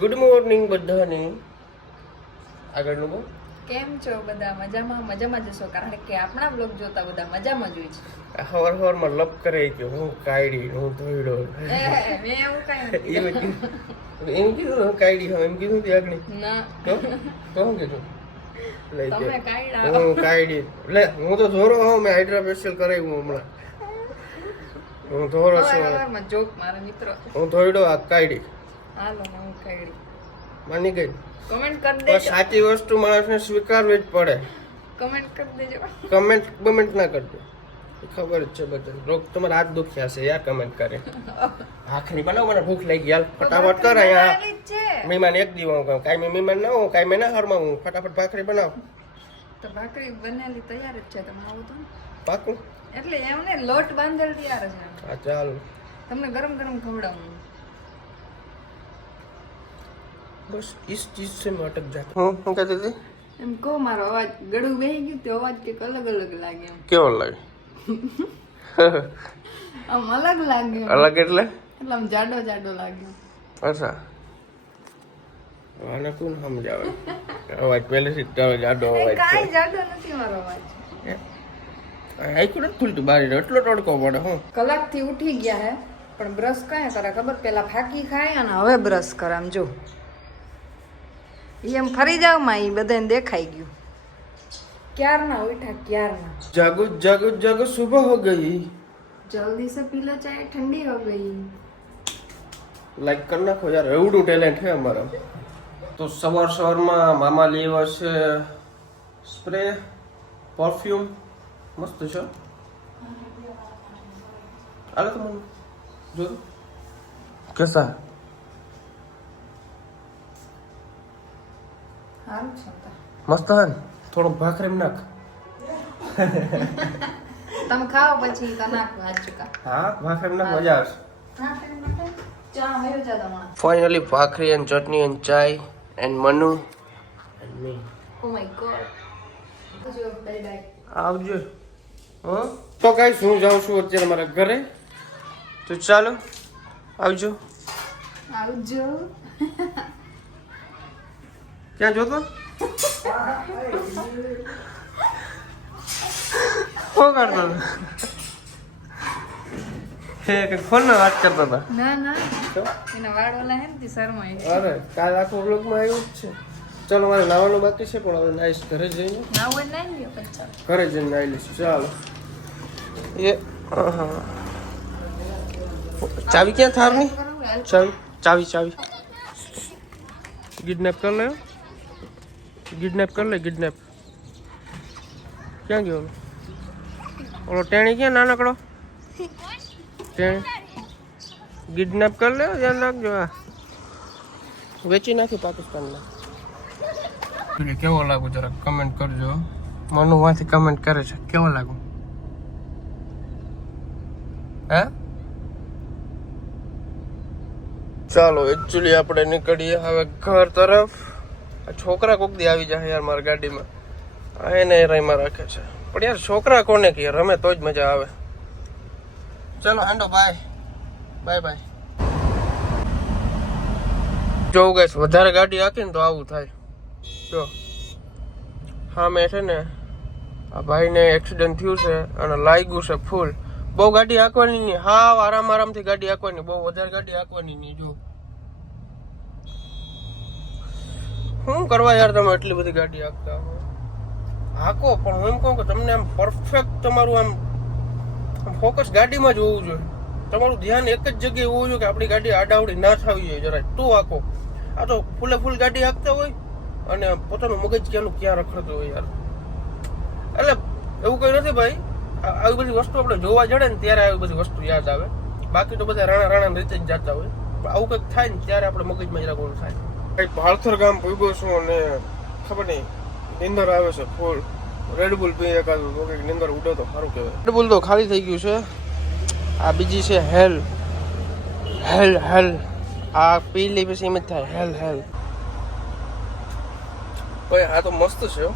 Good morning બધાને. આગળનું બોલ. કેમ છો બધા? મજામાં? મજામાં જશો કારણ કે આપણા બ્લોગ જોતા બધા મજામાં જ હોય છે. હવાર હવારમાં લપ કરે કે હું કાયડી હું ધોઈડો એ, એવું કઈ એમ કીધું. એમ કીધું હું કાયડી હું એમ કીધું તે આગળ. ના. તો? તો હું કીધું? તમે હું કાયડી. લે હું તો ધોરો હું મેં હાઇડ્રા ફેશિયલ કરાવ્યું હમણાં. હું ધોરો છું. સવારમાં મારા મિત્રો. હું ધોઈડો આ કાયડી. હાલો હું માની ગઈ. કમેન્ટ કરી દેજો. સાચી વસ્તુ માણસને સ્વીકારવી જ પડે. કમેન્ટ કરી દેજો. કમેન્ટ કમેન્ટ ના કરજો. ખબર જ છે બધાને. રોગ તમારા હાથ દુખ્યા છે યાર કમેન્ટ કરે. આખરી બનાવો મને ભૂખ લાગી ગયા ફટાફટ કર અહીંયા. મહેમાન એક દીવા હું કાંઈ મહેમાન ના હું કાંઈ મેં ના હરમાં હું ફટાફટ ભાખરી બનાવ. તો ભાખરી બનેલી તૈયાર જ છે તમે આવું તો? પાકું? એટલે એમને લોટ બાંધેલ તૈયાર છે. હા ચાલો. તમને ગરમ ગરમ ખવડાવું. બસ ઇસ ચીજ સે મેં અટક જાતા હું શું કહેતી હતી એમ કહો મારો અવાજ ગળું બેહી ગયું તે અવાજ કંઈક અલગ અલગ લાગે એમ કેવો લાગે આમ અલગ લાગે એમ. અલગ એટલે એટલે આમ જાડો જાડો લાગ્યો અચ્છા આને કોણ સમજાવે અવાજ પહેલેથી જ તારો જાડો અવાજ છે કાંઈ જાડો નથી મારો અવાજ આઈકું નથી ખુલતું બારી એટલો તડકો પડે હું કલાકથી ઉઠી ગયા હે પણ બ્રશ કયા કરે ખબર? પેલા ફાકી ખાય અને હવે બ્રશ કરે આમ જો. ઈ એમ ફરી જાવમાં એ બધાને દેખાઈ ગયું. ક્યાર ના ઉઠા ક્યારના? જાગો જાગો જાગો સુબહ હો ગઈ. જલ્દી સે પી લો ચાય ઠંડી હો ગઈ. લાઈક કર નાખો યાર એવડું ટેલેન્ટ હે અમારો. તો સવાર સવારમાં મામા લેવા છે સ્પ્રે પરફ્યુમ મસ્ત છે. હાલો તો મને જો કેસા? મસ્ત હે ને થોડો ભાખરી નાખ. તમે ખાઓ પછી તો નાખો આ ચૂકા. હા ભાખરી નાખ મજા આવશે. ચા હયો જા તમારા finally bhakri and chutney and chai and Manu and me oh my god જો બાય બાય આવજો. હો? તો ગાઈસ હું જાઉં છું અત્યારે મારા ઘરે. તો ચાલો આવજો. આવજો. ક્યાં જોતો? શું કરતો હતો? હે કે ફોનમાં વાત કરતો હતા ના ના તો? એના વાળ ઓલા હે ને તે શરમાય અરે કાલ આખો વ્લોગમાં આવ્યું જ છે। ચાલો મારે નાવાનું બાકી છે પણ હવે નાઈશ ઘરે જઈને। ના હોય ના લ્યો પચાસ ઘરે જઈને નાઈ લઈશ ચાલો. એ આહા. ચાવી ક્યાં થારની? ચાવી ચાવી ચાવી. કિડનેપ કર લે. કિડનેપ કરી લે કિડનેપ. ક્યાં ગયો ઓલો? ઓલો ટેણી ક્યાં નાનકડો? ટેણી. કિડનેપ કરી લે ધ્યાન રાખજો આ. વેચી નાખી પાકિસ્તાનમાં કેવો લાગુ જરા કમેન્ટ કરજો. મનુ માંથી કમેન્ટ કરે છે કેવો લાગુ હે? ચાલો એકચ્યુઅલી આપણે નીકળીએ હવે ઘર તરફ. છોકરા કોક દી આવી જાય યાર મારા ગાડીમાં. આ એને રાઈમાં રાખે છે. પણ યાર છોકરા કોને કે રમે તો જ મજા આવે. ચલો, હાંડો બાય બાય બાય જો ગઈશ વધારે ગાડી હાકીને તો આવું થાય. જો. હા મેં છે ને, આ ભાઈને એક્સિડન્ટ થયું છે અને લાગ્યું છે ફૂલ બહુ ગાડી હાંકવાની નહીં. હા આરામ આરામથી ગાડી હાંકવાની. બહુ વધારે ગાડી હાંકવાની નહીં, જો. શું કરવા યાર તમે એટલી બધી ગાડી હાંકતા હો? હાંકો, પણ હું એમ કહું કે તમને આમ પરફેક્ટ તમારું આમ ફોકસ ગાડીમાં જ હોવું જોઈએ. તમારું ધ્યાન એક જ જગ્યાએ હોવું જોઈએ કે આપણી ગાડી આડાવડી ના થવી જોઈએ જરાય. તો હાંકો. આ તો ફૂલે ફૂલ ગાડી હાંકતા હોય અને પોતાનું મગજ ક્યાંનું ક્યાં રખડતું હોય યાર. એટલે એવું કંઈ નથી ભાઈ. આવી બધી વસ્તુ આપણે જોવા જડે ને ત્યારે આવી બધી વસ્તુ યાદ આવે. બાકી તો બધા રાણા રાણા રીતે જ જતા હોય. આવું કંઈક થાય ને ત્યારે આપણે મગજમાં જરા ગોળ થાય. ભાળથર ગામ ભૂગ્યો છું અને ખબર નહીં નીંદર આવે છે ફૂલ. રેડબુલ પી એકાદું તો કંઈક નીંદર ઉડે તો સારું કહેવાય. રેડબુલ તો ખાલી થઈ ગયું છે. આ બીજી છે હેલ હેલ હેલ આ પી લે પછી એમ જ થાય. હેલ હેલ ભાઈ આ તો મસ્ત છે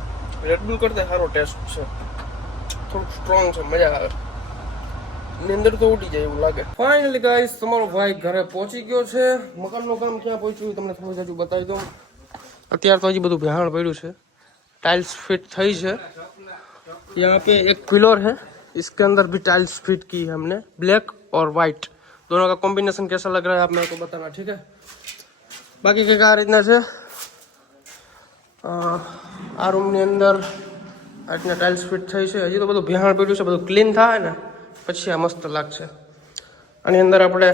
રેડબુલ કરતા સારો ટેસ્ટ છે. થોડુંક સ્ટ્રોંગ છે મજા આવે. ની અંદર તો ઉડી જાય એવું લાગે ફાઇનલી ગાઈસ તમારો ભાઈ ઘરે પહોંચી ગયો છે મકાનનું કામ ક્યાં પહોંચ્યું તમને થોડું હજુ બતાવી દઉં અત્યારે તો હજી બધું બેહાણ પડ્યું છે टाइल्स फिट થઈ છે यहाँ पे एक पिलर है इसके अंदर भी टाइल्स फिट की है हमने ब्लैक और वाइट दोनों का कॉम्बिनेशन कैसा लग रहा है आप मेरे को बताना ठीक है બાકી કંઈક આ રીતના છે અ, આ રૂમની અંદર આ રીતના ટાઇલ્સ ફિટ થઈ છે હજી તો બધું ભેહાણ પડ્યું છે બધું ક્લીન થાય ને પછી આ મસ્ત લાગશે. આની અંદર આપણે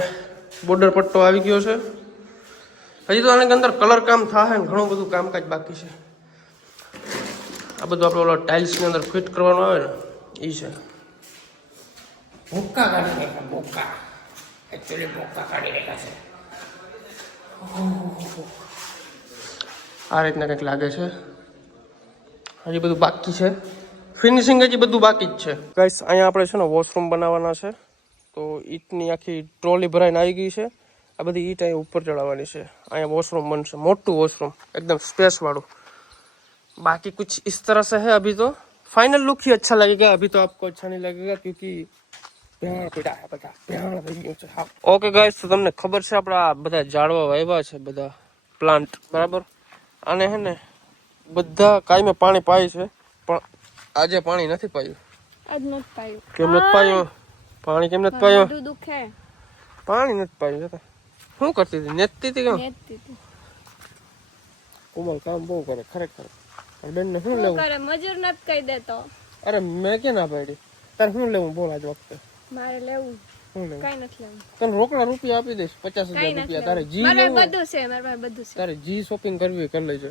બોર્ડર પટ્ટો આવી ગયો છે. હજી તો આની અંદર કલર કામ થાય ને ઘણું બધું કામકાજ બાકી છે. આ બધું આપણે ઓલા ટાઇલ્સની અંદર ફિટ કરવાનું આવે ને એ છે. ભૂક્કા કાઢી નાખ્યા ભૂક્કા એકચ્યુઅલી ભૂક્કા કાઢી નાખ્યા છે. આ રીતના કંઈક લાગે છે. હજી બધું બાકી છે. ફિનિશિંગ હજી બધું બાકી જ છે ગાઈસ અહીંયા આપણે છે ને વોશરૂમ બનાવવાના છે તો ઈંટની આખી ટ્રોલી ભરાઈને આવી ગઈ છે આ બધી ઈંટ અહીંયા ઉપર ચડાવવાની છે અહીંયા વોશરૂમ બનશે મોટું વોશરૂમ એકદમ સ્પેસ વાળું बाकी कुछ इस तरह से है अभी तो फाइनल लुक ही अच्छा लगेगा अभी तो आपको अच्छा नहीं लगेगा क्योंकि ભેણ પીડા છે બધા ભેણ થઈ ગયું છે હા ઓકે ગાઈસ તો તમને ખબર છે આપણા બધા ઝાડવા વાવ્યા છે બધા પ્લાન્ટ બરાબર આને હે ને બધા કાયમે પાણી પાય છે પણ આજે પાણી નથી પાયું? આજ નથી પાયું. કેમ નથી પાયું? પાણી કેમ નથી પાયું? બધું દુખે. પાણી નથી પાયું જતા શું કરતી હતી? નેતતી હતી કેમ? નેતતી હતી. કોમલ કામ બહુ કરે ખરેખર. બેન ને શું લેવું? કરે? મજૂર નથી કહી દેતો. અરે મેં કે ના પાડી? તારે શું લેવું બોલ આજ વખતે? મારે લેવું. તને રોકડા રૂપિયા આપી દઈશ પચાસ હજાર રૂપિયા. તારે જી બધું છે મારા બધું છે. તારે જી શોપિંગ કરવી કરી લેજો.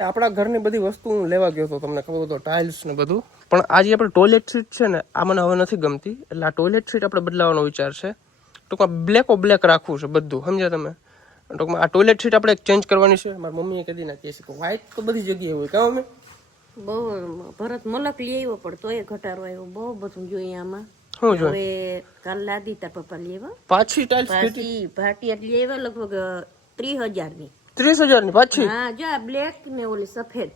આપણા ઘરની બધી વસ્તુ હું લેવા ગયો હતો તમને ખબર હતો ટાઇલ્સ ને બધું. પણ આજે આપણે ટોયલેટ સીટ છે ને આ મને હવે નથી ગમતી. એટલે આ ટોયલેટ સીટ આપણે બદલાવાનો વિચાર છે. ટૂંકમાં બ્લેક ઓ બ્લેક રાખવું છે બધું સમજ્યા તમે? ટૂંકમાં આ ટોયલેટ સીટ આપણે ચેન્જ કરવાની છે. મારી મમ્મીએ કદી નાખી છે કે વ્હાઇટ તો બધી જગ્યાએ હોય કાં અમે બહુ ભરત મલક લઈ આવ્યો પણ તોય ઘટાડો આવ્યો. બહુ બધું જોઈએ આમાં. શું જોઈએ હવે કાલ લાદી તાર પપ્પા લઈ પાછી ટાઇલ્સ ફિટ ભાટી એટલે આવ્યા લગભગ ત્રીસ હજારની ત્રીસની પાછી? હા જો આ બ્લેક ને ઓલી સફેદ.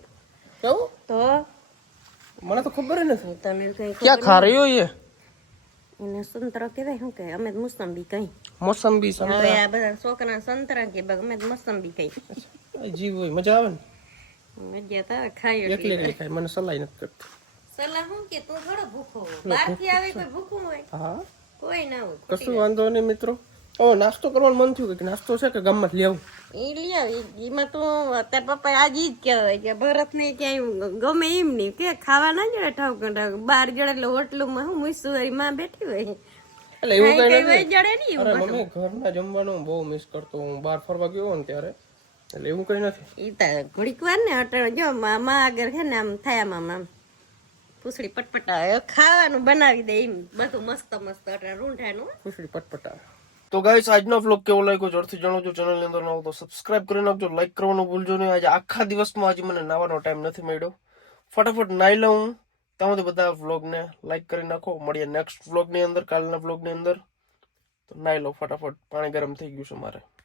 કેવું? તો? મને તો ખબર જ નથી. તમે કઈ ક્યાં ખા રહ્યો એ? એને સંતરા કહેવાય શું કે અમે મોસંબી કઈ મોસંબી હવે આ બધા છોકરા સંતરા કે બગ અમે મોસંબી કઈ જીવ હોય મજા આવે ને? મજા તો ખાઈ એટલે ખાય મને સલાહ નથી કરતી. સલાહ શું કે તું થોડો ભૂખો બહાર આવે કોઈ ભૂખું હોય. હા. કોઈ ના હોય કશું વાંધો નહીં મિત્રો. ઓ નાસ્તો કરવાનું મન થયું કે નાસ્તો છે કે ગામમાં લઈ આવું એ લઈ આવી એમાં તો તાર પપ્પા આજ ઈ જ કહેવાય કે ભરત ને ક્યાંય ગમે એમ નહીં. કે ખાવા ના જડે ઠાવ બાર જડે એટલે હોટલું માં હું મુસુવારી માં બેઠી હોય. એટલે એવું કઈ કઈ નથી. વહી જડે નહીં અરે મમ્મી ઘરના જમવાનું બહુ મિસ કરતો હું. બહાર ફરવા ગયો ને ત્યારે. એટલે એવું કઈ નથી. ઈ તો ઘડીક વાર ને અટાણે. જો માં માં આગળ છે ને આમ થયા મામા પૂછડી પટપટા. ખાવાનું બનાવી દે એમ. બધું મસ્ત મસ્ત રૂંઢાનું. ખુશડી પટપટા. તો ગાઈસ આજનો વ્લોગ કેવો લાગ્યો? જોરથી જણાવજો. ચેનલની અંદર નવો તો સબસ્ક્રાઇબ કરી નાખજો. લાઈક કરવાનું ભૂલજો નહીં. આજે આખા દિવસમાં આજે મને નાવાનો ટાઈમ નથી મળ્યો. ફટાફટ નાઈ લઉં તમે બધા વ્લોગને લાઈક કરી નાખો. મળીએ નેક્સ્ટ વ્લોગની અંદર, કાલના વ્લોગની અંદર. તો નાઈ લો ફટાફટ. પાણી ગરમ થઈ ગયું છે મારે.